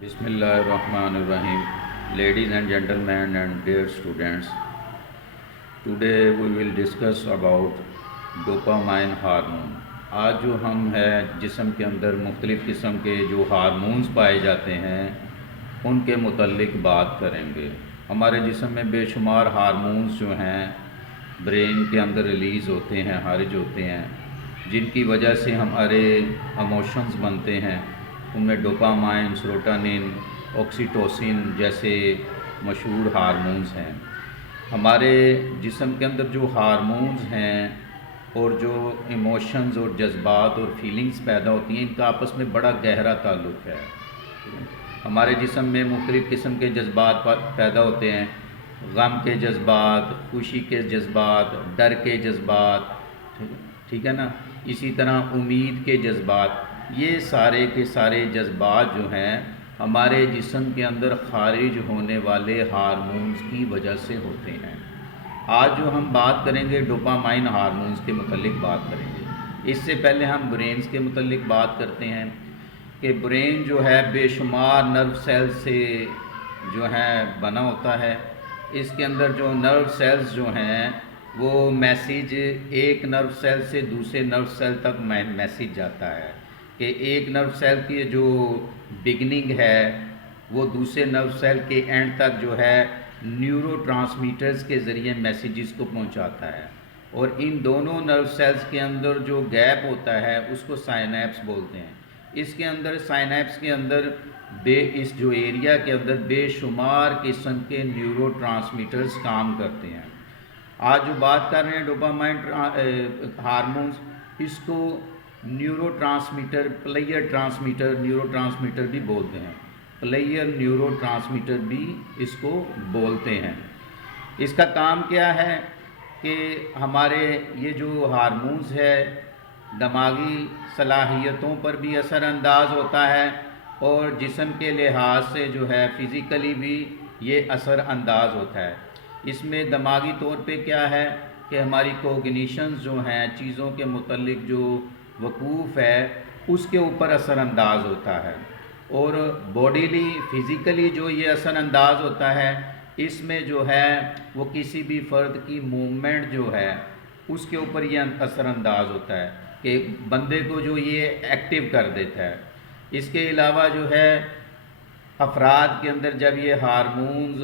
Bismillahirrahmanirrahim. Ladies and gentlemen and dear students, today we will discuss about dopamine hormone. آج جو ہم ہے جسم کے اندر مختلف قسم کے جو ہارمونز پائے جاتے ہیں ان کے متعلق بات کریں گے۔ ہمارے جسم میں بے شمار ہارمونز جو ہیں برین کے اندر ریلیز ہوتے ہیں، خارج ہوتے ہیں، جن کی وجہ سے ہمارے ایموشنز بنتے ہیں۔ ان میں ڈوپامائن، سیروٹونن، آکسیٹوسن جیسے مشہور ہارمونز ہیں۔ ہمارے جسم کے اندر جو ہارمونز ہیں اور جو ایموشنز اور جذبات اور فیلنگز پیدا ہوتی ہیں، ان کا آپس میں بڑا گہرا تعلق ہے۔ ہمارے جسم میں مختلف قسم کے جذبات پیدا ہوتے ہیں، غم کے جذبات، خوشی کے جذبات، ڈر کے جذبات، ٹھیک ہے نا، اسی طرح امید کے جذبات۔ یہ سارے کے سارے جذبات جو ہیں ہمارے جسم کے اندر خارج ہونے والے ہارمونز کی وجہ سے ہوتے ہیں۔ آج جو ہم بات کریں گے ڈوپامائن ہارمونز کے متعلق بات کریں گے۔ اس سے پہلے ہم برینز کے متعلق بات کرتے ہیں کہ برین جو ہے بے شمار نرو سیل سے جو ہے بنا ہوتا ہے۔ اس کے اندر جو نرو سیلز جو ہیں وہ میسیج ایک نرو سیل سے دوسرے نرو سیل تک میسیج جاتا ہے کہ ایک نرو سیل کی جو بگننگ ہے وہ دوسرے نرو سیل کے اینڈ تک جو ہے نیورو ٹرانسمیٹرز کے ذریعے میسیجز کو پہنچاتا ہے، اور ان دونوں نرو سیلز کے اندر جو گیپ ہوتا ہے اس کو سائنیپس بولتے ہیں۔ اس کے اندر سائنیپس کے اندر اس جو ایریا کے اندر بے شمار قسم کے نیورو ٹرانسمیٹرز کام کرتے ہیں۔ آج جو بات کر رہے ہیں ڈوپامائن ہارمونز، اس کو neuro transmitter, player transmitter, neuro transmitter بھی بولتے ہیں، پلیئر نیورو ٹرانسمیٹر بھی اس کو بولتے ہیں۔ اس کا کام کیا ہے کہ ہمارے یہ جو ہارمونز ہے دماغی صلاحیتوں پر بھی اثر انداز ہوتا ہے، اور جسم کے لحاظ سے جو ہے فزیکلی بھی یہ اثر انداز ہوتا ہے۔ اس میں دماغی طور پہ کیا ہے کہ ہماری کوگنیشنز جو ہیں، چیزوں کے متعلق جو وقوف ہے اس کے اوپر اثر انداز ہوتا ہے، اور باڈیلی فزیکلی جو یہ اثر انداز ہوتا ہے اس میں جو ہے وہ کسی بھی فرد کی موومنٹ جو ہے اس کے اوپر یہ اثر انداز ہوتا ہے کہ بندے کو جو یہ ایکٹیو کر دیتا ہے۔ اس کے علاوہ جو ہے افراد کے اندر جب یہ ہارمونز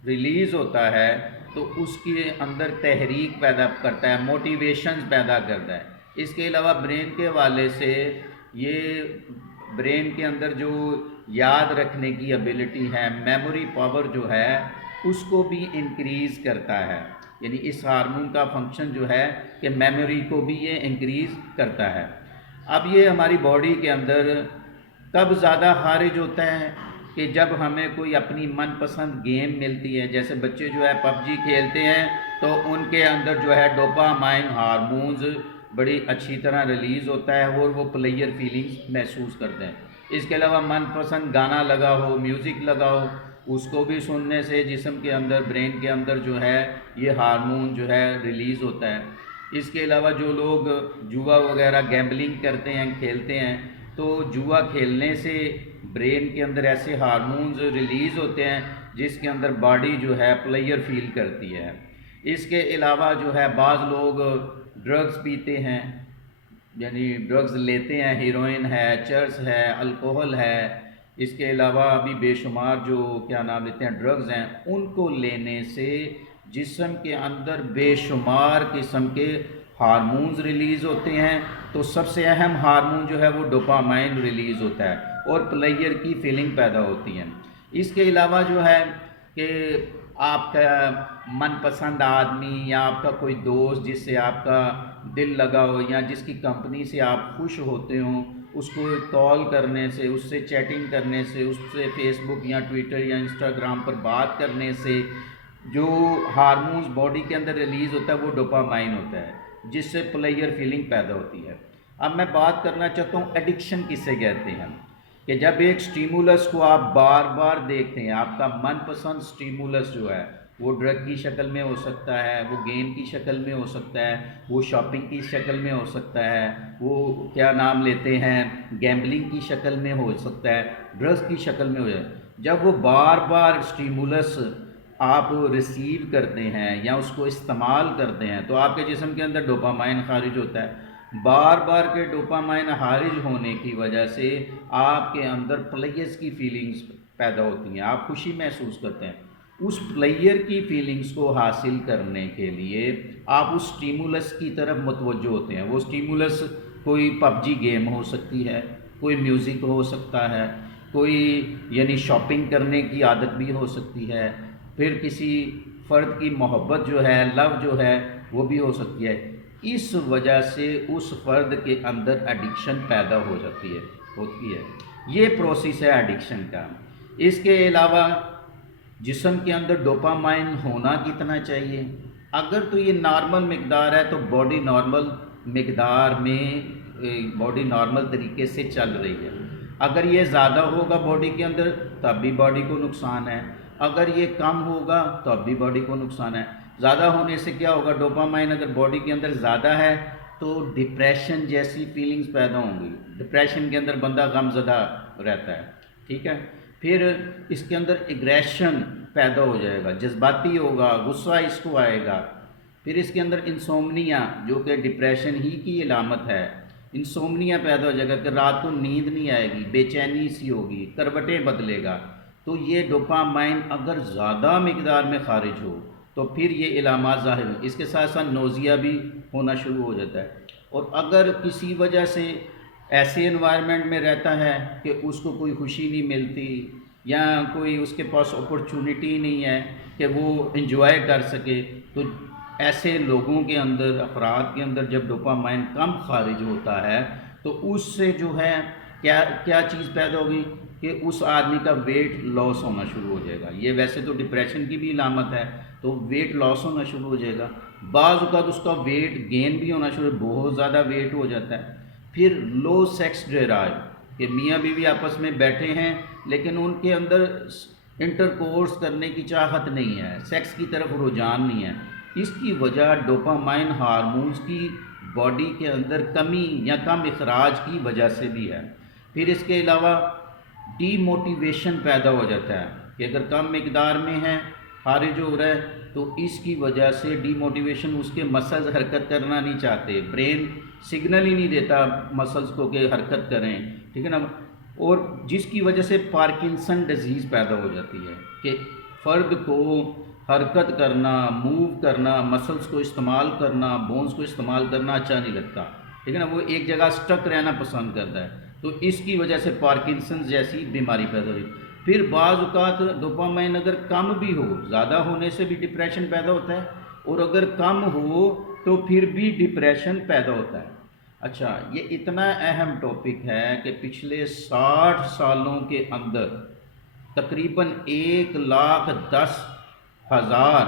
ریلیز ہوتا ہے تو اس کے اندر تحریک پیدا کرتا ہے، موٹیویشنز پیدا کرتا ہے۔ اس کے علاوہ برین کے حوالے سے یہ برین کے اندر جو یاد رکھنے کی ایبلٹی ہے، میموری پاور جو ہے اس کو بھی انکریز کرتا ہے، یعنی اس ہارمون کا فنکشن جو ہے کہ میموری کو بھی یہ انکریز کرتا ہے۔ اب یہ ہماری باڈی کے اندر کب زیادہ خارج ہوتا ہے کہ جب ہمیں کوئی اپنی من پسند گیم ملتی ہے، جیسے بچے جو ہے پب جی کھیلتے ہیں تو ان کے اندر جو ہے ڈوپامائن ہارمونز بڑی اچھی طرح ریلیز ہوتا ہے اور وہ پلیئر فیلنگز محسوس کرتے ہیں۔ اس کے علاوہ من پسند گانا لگا ہو، میوزک لگا ہو، اس کو بھی سننے سے جسم کے اندر، برین کے اندر جو ہے یہ ہارمون جو ہے ریلیز ہوتا ہے۔ اس کے علاوہ جو لوگ جوا وغیرہ گیمبلنگ کرتے ہیں، کھیلتے ہیں، تو جوا کھیلنے سے برین کے اندر ایسے ہارمونز ریلیز ہوتے ہیں جس کے اندر باڈی جو ہے پلیئر فیل کرتی ہے۔ اس کے علاوہ جو ہے بعض لوگ ڈرگز پیتے ہیں، یعنی ڈرگز لیتے ہیں، ہیروئن ہے، چرس ہے، الکوہل ہے۔ اس کے علاوہ ابھی بے شمار جو کیا نام لیتے ہیں ڈرگز ہیں، ان کو لینے سے جسم کے اندر بے شمار قسم کے ہارمونز ریلیز ہوتے ہیں۔ تو سب سے اہم ہارمون جو ہے وہ ڈوپامائن ریلیز ہوتا ہے اور پلیئر کی فیلنگ پیدا ہوتی ہے۔ اس کے علاوہ جو ہے کہ آپ کا من پسند آدمی یا آپ کا کوئی دوست جس سے آپ کا دل لگا ہو یا جس کی کمپنی سے آپ خوش ہوتے ہوں، اس کو کال کرنے سے، اس سے چیٹنگ کرنے سے، اس سے فیس بک یا ٹویٹر یا انسٹاگرام پر بات کرنے سے جو ہارمونز باڈی کے اندر ریلیز ہوتا ہے وہ ڈوپامائن ہوتا ہے، جس سے پلیئر فیلنگ پیدا ہوتی ہے۔ اب میں بات کرنا چاہتا ہوں ایڈکشن کسے کہتے ہیں، کہ جب ایک سٹیمولس کو آپ بار بار دیکھتے ہیں، آپ کا من پسند سٹیمولس جو ہے وہ ڈرگ کی شکل میں ہو سکتا ہے، وہ گیم کی شکل میں ہو سکتا ہے، وہ شاپنگ کی شکل میں ہو سکتا ہے، وہ کیا نام لیتے ہیں گیمبلنگ کی شکل میں ہو سکتا ہے، ڈرگس کی شکل میں ہو جائے۔ جب وہ بار بار اسٹیمولس آپ ریسیو کرتے ہیں یا اس کو استعمال کرتے ہیں تو آپ کے جسم کے اندر ڈوپامائن خارج ہوتا ہے۔ بار بار کے ڈوپامائن خارج ہونے کی وجہ سے آپ کے اندر پلیئرس کی فیلنگز پیدا ہوتی ہیں، آپ خوشی محسوس کرتے ہیں۔ اس پلیئر کی فیلنگز کو حاصل کرنے کے لیے آپ اس سٹیمولس کی طرف متوجہ ہوتے ہیں۔ وہ سٹیمولس کوئی پب جی گیم ہو سکتی ہے، کوئی میوزک ہو سکتا ہے، کوئی یعنی شاپنگ کرنے کی عادت بھی ہو سکتی ہے، پھر کسی فرد کی محبت جو ہے، لو جو ہے وہ بھی ہو سکتی ہے۔ اس وجہ سے اس فرد کے اندر ایڈکشن پیدا ہو جاتی ہے، ہوتی ہے۔ یہ پروسیس ہے ایڈکشن کا۔ اس کے علاوہ جسم کے اندر ڈوپامائن ہونا کتنا چاہیے؟ اگر تو یہ نارمل مقدار ہے تو باڈی نارمل مقدار میں باڈی نارمل طریقے سے چل رہی ہے۔ اگر یہ زیادہ ہوگا باڈی کے اندر تب بھی باڈی کو نقصان ہے، اگر یہ کم ہوگا تب بھی باڈی کو نقصان ہے۔ زیادہ ہونے سے کیا ہوگا؟ ڈوپامائن اگر باڈی کے اندر زیادہ ہے تو ڈپریشن جیسی فیلنگز پیدا ہوں گی، ڈپریشن کے اندر بندہ غم زدہ رہتا ہے، ٹھیک ہے۔ پھر اس کے اندر ایگریشن پیدا ہو جائے گا، جذباتی ہوگا، غصہ اس کو آئے گا۔ پھر اس کے اندر انسومنیا جو کہ ڈپریشن ہی کی علامت ہے، انسومنیا پیدا ہو جائے گا کہ رات کو نیند نہیں آئے گی، بے چینی سی ہوگی، کروٹیں بدلے گا۔ تو یہ ڈوپامائن اگر زیادہ مقدار میں خارج ہو تو پھر یہ علامات ظاہر ہوں۔ اس کے ساتھ ساتھ نوزیا بھی ہونا شروع ہو جاتا ہے۔ اور اگر کسی وجہ سے ایسے انوائرمنٹ میں رہتا ہے کہ اس کو کوئی خوشی نہیں ملتی یا کوئی اس کے پاس اپرچونٹی نہیں ہے کہ وہ انجوائے کر سکے، تو ایسے لوگوں کے اندر، افراد کے اندر جب ڈوپامائن کم خارج ہوتا ہے تو اس سے جو ہے کیا چیز پیدا ہوگی کہ اس آدمی کا ویٹ لاس ہونا شروع ہو جائے گا۔ یہ ویسے تو ڈپریشن کی بھی علامت ہے، تو ویٹ لاس ہونا شروع ہو جائے گا۔ بعض اوقات اس کا ویٹ گین بھی ہونا شروع، بہت زیادہ ویٹ ہو جاتا ہے۔ پھر لو سیکس ڈرائیو کہ میاں بیوی آپس میں بیٹھے ہیں لیکن ان کے اندر انٹر کرنے کی چاہت نہیں ہے، سیکس کی طرف رجحان نہیں ہے۔ اس کی وجہ ڈوپامائن ہارمونز کی باڈی کے اندر کمی یا کم اخراج کی وجہ سے بھی ہے۔ پھر اس کے علاوہ ڈی موٹیویشن پیدا ہو جاتا ہے کہ اگر کم مقدار میں ہے، خارج ہو رہا ہے، تو اس کی وجہ سے ڈی موٹیویشن، اس کے مسلز حرکت کرنا نہیں چاہتے، برین سگنل ہی نہیں دیتا مسلز کو کہ حرکت کریں، ٹھیک ہے نا۔ اور جس کی وجہ سے پارکنسن ڈیزیز پیدا ہو جاتی ہے کہ فرد کو حرکت کرنا، موو کرنا، مسلز کو استعمال کرنا، بونز کو استعمال کرنا اچھا نہیں لگتا، ٹھیک ہے نا، وہ ایک جگہ سٹک رہنا پسند کرتا ہے۔ تو اس کی وجہ سے پارکنسنز جیسی بیماری پیدا ہوئی۔ پھر بعض اوقات ڈوپامائن اگر کم بھی ہو، زیادہ ہونے سے بھی ڈپریشن پیدا ہوتا ہے، اور اگر کم ہو تو پھر بھی ڈپریشن پیدا ہوتا ہے۔ اچھا، یہ اتنا اہم ٹاپک ہے کہ پچھلے 60 سالوں کے اندر تقریباً 1,10,000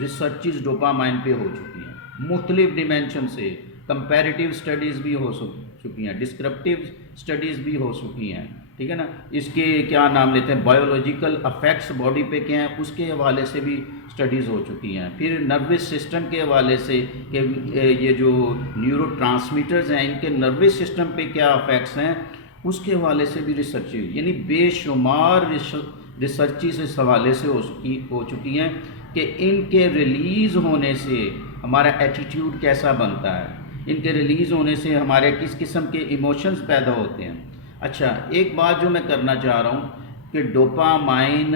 ریسرچز ڈوپامائن پہ ہو چکی ہیں، مختلف ڈیمینشن سے۔ کمپیریٹیو سٹڈیز بھی ہو چکی ہیں، ڈسکرپٹیو سٹڈیز بھی ہو چکی ہیں، ٹھیک ہے نا۔ اس کے کیا نام لیتے ہیں، بایولوجیکل افیکٹس باڈی پہ کیا ہیں، اس کے حوالے سے بھی سٹڈیز ہو چکی ہیں۔ پھر نروس سسٹم کے حوالے سے کہ یہ جو نیورو ٹرانسمیٹرز ہیں، ان کے نروس سسٹم پہ کیا افیکٹس ہیں، اس کے حوالے سے بھی ریسرچ ہوئی، یعنی بے شمار ریسرچز اس حوالے سے ہو چکی ہیں کہ ان کے ریلیز ہونے سے ہمارا ایٹیٹیوڈ کیسا بنتا ہے، ان کے ریلیز ہونے سے ہمارے کس قسم کے ایموشنز پیدا ہوتے ہیں۔ اچھا، ایک بات جو میں کرنا چاہ رہا ہوں کہ ڈوپامائن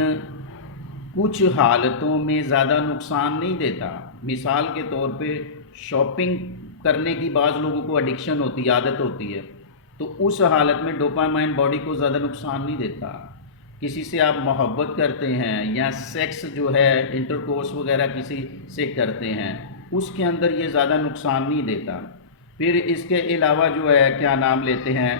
کچھ حالتوں میں زیادہ نقصان نہیں دیتا۔ مثال کے طور پہ شاپنگ کرنے کی بعض لوگوں کو ایڈکشن ہوتی ہے، عادت ہوتی ہے، تو اس حالت میں ڈوپامائن باڈی کو زیادہ نقصان نہیں دیتا۔ کسی سے آپ محبت کرتے ہیں یا سیکس جو ہے انٹر وغیرہ کسی سے کرتے ہیں، اس کے اندر یہ زیادہ نقصان نہیں دیتا۔ پھر اس کے علاوہ جو ہے کیا نام لیتے ہیں،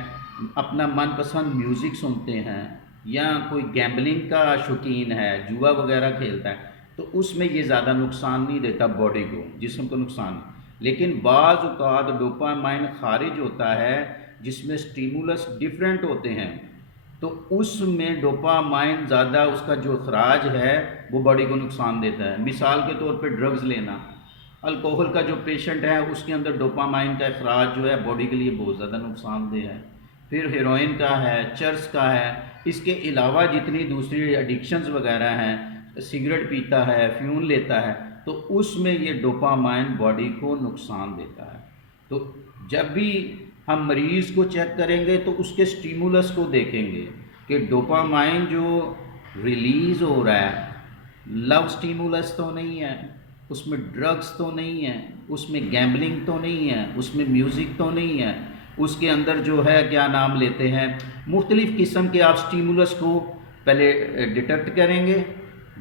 اپنا من پسند میوزک سنتے ہیں یا کوئی گیمبلنگ کا شوقین ہے، جوا وغیرہ کھیلتا ہے، تو اس میں یہ زیادہ نقصان نہیں دیتا باڈی کو، جسم کو نقصان۔ لیکن بعض اوقات ڈوپامائن خارج ہوتا ہے جس میں سٹیمولس ڈیفرنٹ ہوتے ہیں، تو اس میں ڈوپامائن زیادہ اس کا جو اخراج ہے وہ باڈی کو نقصان دیتا ہے. مثال کے طور پہ ڈرگز لینا، الکوہل کا جو پیشنٹ ہے اس کے اندر ڈوپامائن کا اخراج جو ہے باڈی کے لیے بہت زیادہ نقصان دہ ہے. پھر ہیروئن کا ہے، چرس کا ہے، اس کے علاوہ جتنی دوسری ایڈکشنز وغیرہ ہیں، سگریٹ پیتا ہے، فیون لیتا ہے، تو اس میں یہ ڈوپامائن باڈی کو نقصان دیتا ہے. تو جب بھی ہم مریض کو چیک کریں گے تو اس کے سٹیمولس کو دیکھیں گے کہ ڈوپامائن جو ریلیز ہو رہا ہے لو سٹیمولس تو نہیں ہے، اس میں ڈرگس تو نہیں ہے، اس میں گیمبلنگ تو نہیں ہے، اس میں میوزک تو نہیں ہے، اس کے اندر جو ہے کیا نام لیتے ہیں مختلف قسم کے آپ سٹیمولس کو پہلے ڈیٹیکٹ کریں گے،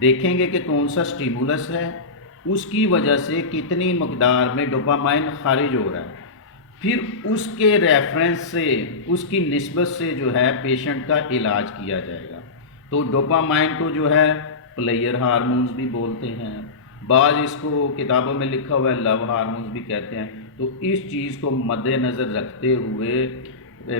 دیکھیں گے کہ کون سا سٹیمولس ہے، اس کی وجہ سے کتنی مقدار میں ڈوپامائن خارج ہو رہا ہے. پھر اس کے ریفرنس سے، اس کی نسبت سے جو ہے پیشنٹ کا علاج کیا جائے گا. تو ڈوپامائن کو جو ہے پلیئر ہارمونز بھی بولتے ہیں، بعض اس کو کتابوں میں لکھا ہوا ہے لو ہارمونز بھی کہتے ہیں. تو اس چیز کو مد نظر رکھتے ہوئے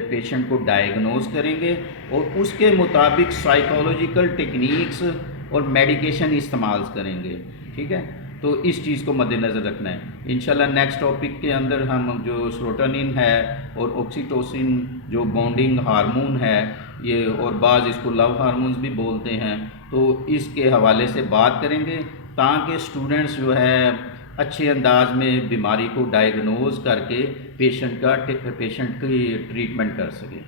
پیشنٹ کو ڈائیگنوز کریں گے اور اس کے مطابق سائیکالوجیکل ٹیکنیکس اور میڈیکیشن استعمال کریں گے. ٹھیک ہے، تو اس چیز کو مد نظر رکھنا ہے. انشاءاللہ نیکسٹ ٹاپک کے اندر ہم جو سیروٹونن ہے اور آکسیٹوسن جو بانڈنگ ہارمون ہے یہ، اور بعض اس کو لو ہارمونز بھی بولتے ہیں، تو اس کے حوالے سے بات کریں گے تاکہ اسٹوڈنٹس جو ہے اچھے انداز میں بیماری کو ڈائیگنوز کر کے پیشنٹ کی ٹریٹمنٹ کر سکیں.